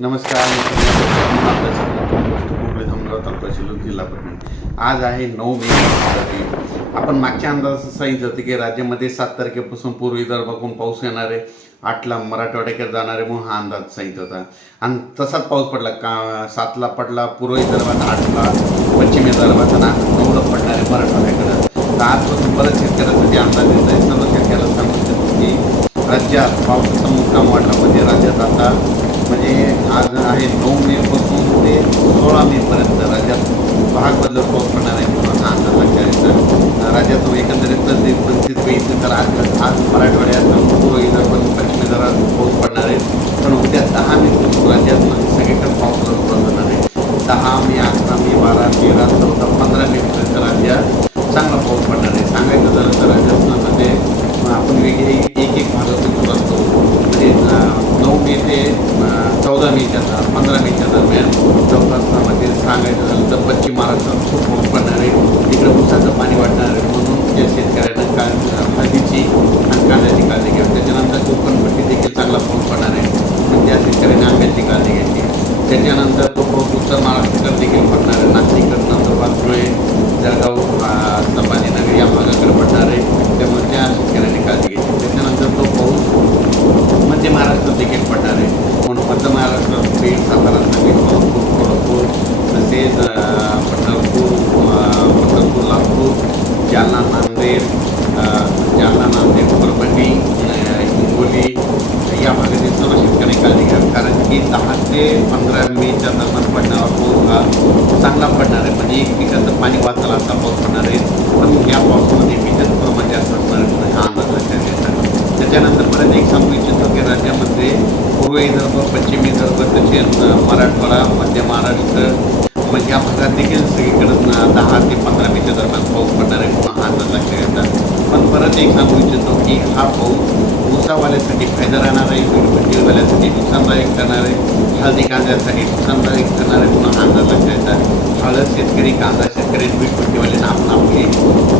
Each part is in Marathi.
नमस्कार आपल्या सर्वांना जिल्हापर्यंत जिल्हा आज आहे नऊ मे आपण मागच्या अंदाजात सांगितलं होतं की राज्यामध्ये सात तारखेपासून पूर्व विदर्भाकडून पाऊस येणार आहे. आठला मराठवाड्याकडे जाणारे म्हणून हा अंदाज सांगितला होता. आणि तसाच पाऊस पडला. का सातला पडला पूर्व विदर्भात आठला पश्चिम विदर्भात आणि नऊला पडणार आहे मराठवाड्याकडं तर आजपासून बऱ्याच शेतकऱ्यांसाठी अंदाज येत आहे. सर्व शेतकऱ्याला सांगू शकतो की राज्यात पावसाचा मुक्काम वाढला. म्हणजे राज्यात आता म्हणजे आज आहे नऊ मे पासून ते सोळा मे पर्यंत राज्यात भाग बदलत पाऊस पडणार आहे म्हणून हा अंदाज लक्षात येतं राज्यात एकंदरीत जर परिस्थिती तर आज आज मराठवाड्यात पूर्व पण आणि पश्चिम जरा पाऊस पडणार आहे पण उद्या दहा मे राज्यात सगळीकडे पाऊस सुरू होणार आहे. दहा मे अकरा मे बारा तेरा चौदा पंधरा मेपर्यंत राज्यात चांगला पाऊस पडणार आहे. सांगायचं झालं तर राजस्थानमध्ये आपण वेगळे एक एक भागातून असतो. म्हणजे नऊ मे ते चौदा मेच्या द- पंधरा मेच्या दरम्यान चौदा सांगायचं झालं तर पश्चिम महाराष्ट्रात खूप पाऊस पडणार आहे. तिकडे उसाचं पाणी वाढणार आहे म्हणून त्या शेतकऱ्यांना का हळदीची आणि कांद्याची काळजी घ्यावी त्याच्यानंतर कोकणपट्टी देखील चांगला पाऊस पडणार आहे पण त्या शेतकऱ्यांनी आंब्याची काळजी घ्यायची त्याच्यानंतर तो उत्तर महाराष्ट्राकडे देखील पडणार आहे. नाशिककडे नंदुरबार धुळे जळगाव अं, संभाजीनगर या भागाकडे पडणार आहे. त्यामुळे त्या शेतकऱ्यांनी काळजी घ्यायची त्याच्यानंतर तो पाऊस मध्य महाराष्ट्रात देखील पडणार आहे. म्हणून मध्य महाराष्ट्रात बीड सातारा नवीन कोल्हापूर कोल्हापूर तसेच पंढरपूर पंढरपूर लातूर जालना नांदेड जालना नांदेड परभणी हिंगोली या भागातील सर्व शेतकरी काळजी कारण की दहा ते पंधरा मेच्या दरम्यान पडणारा पाऊस हा चांगला पडणार आहे. म्हणजे एक पिकाचं पाणी वाचायला असा पाऊस पडणार आहे. पण या पावसामध्ये पिकाचं प्रमाण जास्त असणार आहे. हा अंदाज लक्षात येतात त्याच्यानंतर परत एक सांगू इच्छितो की राज्यामध्ये पूर्व विदर्भ पश्चिम विदर्भ तसेच मराठवाडा मध्य महाराष्ट्र म्हणजे या भागात देखील सगळीकडे दहा ते पंधरा मेच्या दरम्यान पाऊस पडणार आहे. हा अंदाज लक्षात येतात पण परत एक सांगू इच्छितो की हा पाऊस ऊसावाल्यासाठी फायदा राहणार आहे वीटभट्टीवाल्यासाठी नुकसानदायक ठरणार आहे हळदी कांद्यासाठी नुकसानदायक ठरणार आहे पुन्हा हा अंदाज हळद शेतकरी कांदा शेतकरी वीटभट्टीवाल्यांना आपण आपली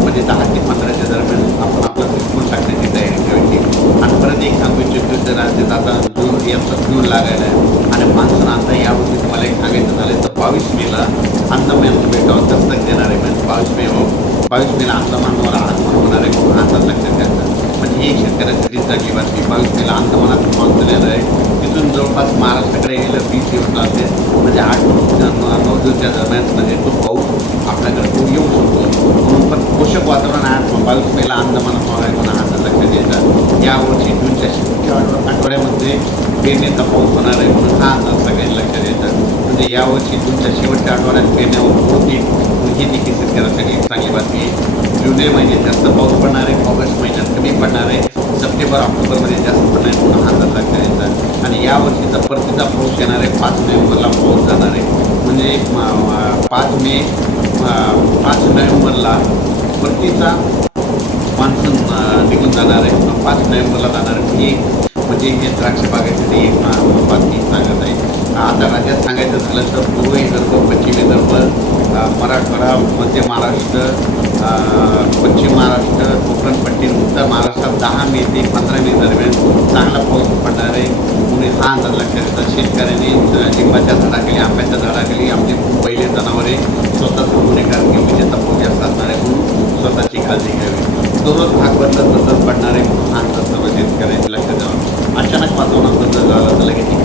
म्हणजे दहा ते पंधराच्या दरम्यान आपण आपलं विकून टाकण्याची तयारी ठेवायची. आणि परत एक सांगू इच्छितो तर राज्यात आता जून याचा जून लागायला आहे. आणि मान्सून आता यावर्षी तुम्हाला एक सांगायचं झालं तर बावीस मेला अंदमान भेटावं दस्तक देणार आहे म्हणजे बावीस मे हो, बावीस मेला अंदमानवर ही एक शेतकऱ्यांसाठी चांगली बातमी मेला अंदमानात मान्सून येणार आहे. तिथून जवळपास महाराष्ट्राकडे गेलं वीस दिवस आठ तो पाऊस आपल्याकडे तो पोषक वातावरण बावीस मेला अंदमानात आहे म्हणून अंदाज लक्षात घ्यायचा यावर्षी जूनच्या शेवटच्या आठव- आठवड्यामध्ये पेरणीचा पाऊस होणार आहे, म्हणून हा अंदाज सगळ्यांनी लक्षात पेरण्यावर होतील ही देखील शेतकऱ्यासाठी आहे. जुलै महिन्यात जास्त पाऊस पडणार आहे ऑगस्ट महिन्यात कमी पडणार आहे सप्टेंबर ऑक्टोबरमध्ये जास्त पडणार आहे म्हणून हा अंदाज लक्षात घ्यायचा आणि यावर्षीचा परतीचा पाऊस येणार आहे पाच नोव्हेंबरला पाऊस जाणार आहे. म्हणजे पाच मे पाच नोव्हेंबरला परतीचा मान्सून निघून जाणार आहे पाच नोव्हेंबरला जाणार आहे. ही म्हणजे हे द्राक्ष बागेसाठी एक बातमी सांगत आहे. आता राज्यात सांगायचं झालं तर पूर्व विदर्भ पश्चिम विदर्भ मराठवाडा मध्य महाराष्ट्र पश्चिम महाराष्ट्र कोकणपट्टी उत्तर महाराष्ट्रात दहा मे ते पंधरा मे दरम्यान चांगला पाऊस पडणार आहे. पुणे हा अंदाज लक्षात येतात शेतकऱ्यांनी लिंबाच्या झाडाखाली आंब्याच्या झाडाखाली आमचे पहिले जनावरे स्वतःच पुणे कारण की विजेचा पाऊस जास्त असणार आहे म्हणून स्वतःची काळजी घ्यावी. दररोज भाग बदलत बदलत पडणार आहे म्हणून हा अंदाज सर्व शेतकऱ्यांनी लक्षात द्यावा. अचानक वातावरणात बदल झाला तर लगेच एक